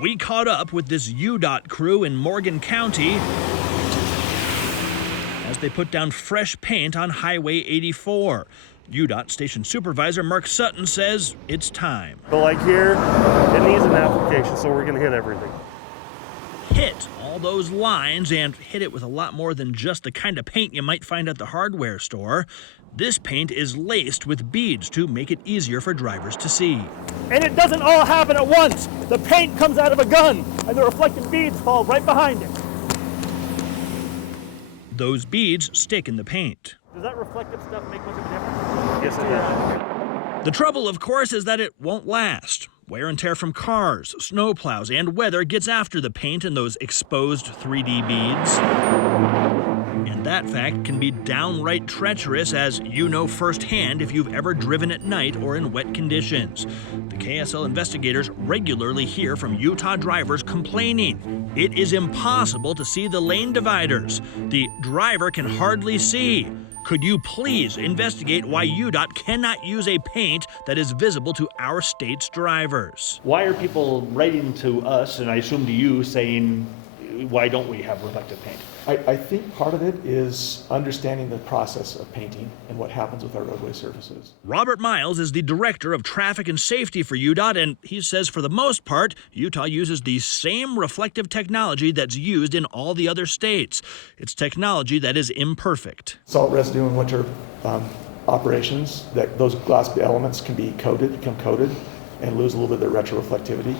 We caught up with this UDOT crew in Morgan County as they put down fresh paint on Highway 84. UDOT Station Supervisor Mark Sutton says it's time. But like here, it needs an application, so we're going to hit everything. Hit all those lines and hit it with a lot more than just the kind of paint you might find at the hardware store. This paint is laced with beads to make it easier for drivers to see. And it doesn't all happen at once. The paint comes out of a gun, and the reflective beads fall right behind it. Those beads stick in the paint. Does that reflective stuff make much of a difference? Yes, it does. The trouble, of course, is that it won't last. Wear and tear from cars, snowplows, and weather gets after the paint and those exposed 3D beads. And that fact can be downright treacherous, as you know firsthand if you've ever driven at night or in wet conditions. The KSL investigators regularly hear from Utah drivers complaining. It is impossible to see the lane dividers. The driver can hardly see. Could you please investigate why UDOT cannot use a paint that is visible to our state's drivers? Why are people writing to us, and I assume to you, saying, why don't we have reflective paint? I think part of it is understanding the process of painting and what happens with our roadway surfaces. Robert Miles is the director of traffic and safety for UDOT, and he says for the most part, Utah uses the same reflective technology that's used in all the other states. It's technology that is imperfect. Salt residue in winter operations, that those glass elements can become coated and lose a little bit of their retroreflectivity.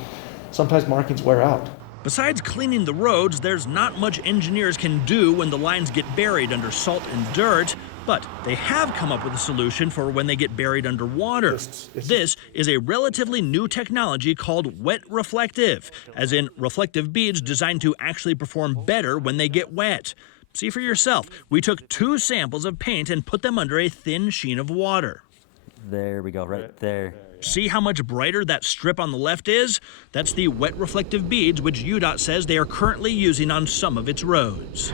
Sometimes markings wear out. Besides cleaning the roads, there's not much engineers can do when the lines get buried under salt and dirt, but they have come up with a solution for when they get buried underwater. This is a relatively new technology called wet reflective, as in reflective beads designed to actually perform better when they get wet. See for yourself. We took 2 samples of paint and put them under a thin sheen of water. There we go, right there. See how much brighter that strip on the left is? That's the wet reflective beads which UDOT says they are currently using on some of its roads.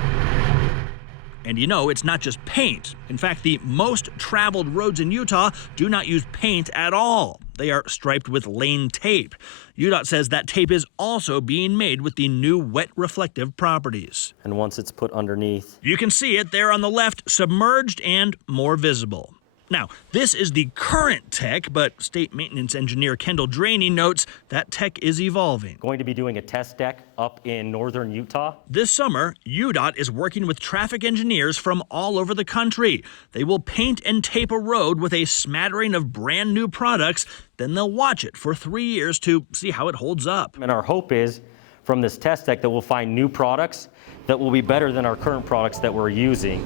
And you know, it's not just paint. In fact, the most traveled roads in Utah do not use paint at all. They are striped with lane tape. UDOT says that tape is also being made with the new wet reflective properties. And once it's put underneath, you can see it there on the left, submerged and more visible. Now, this is the current tech, but State Maintenance Engineer Kendall Draney notes that tech is evolving. Going to be doing a test deck up in northern Utah. This summer, UDOT is working with traffic engineers from all over the country. They will paint and tape a road with a smattering of brand new products, then they'll watch it for 3 years to see how it holds up. And our hope is, from this test deck, that we'll find new products that will be better than our current products that we're using.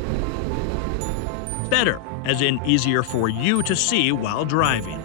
Better, as in easier for you to see while driving.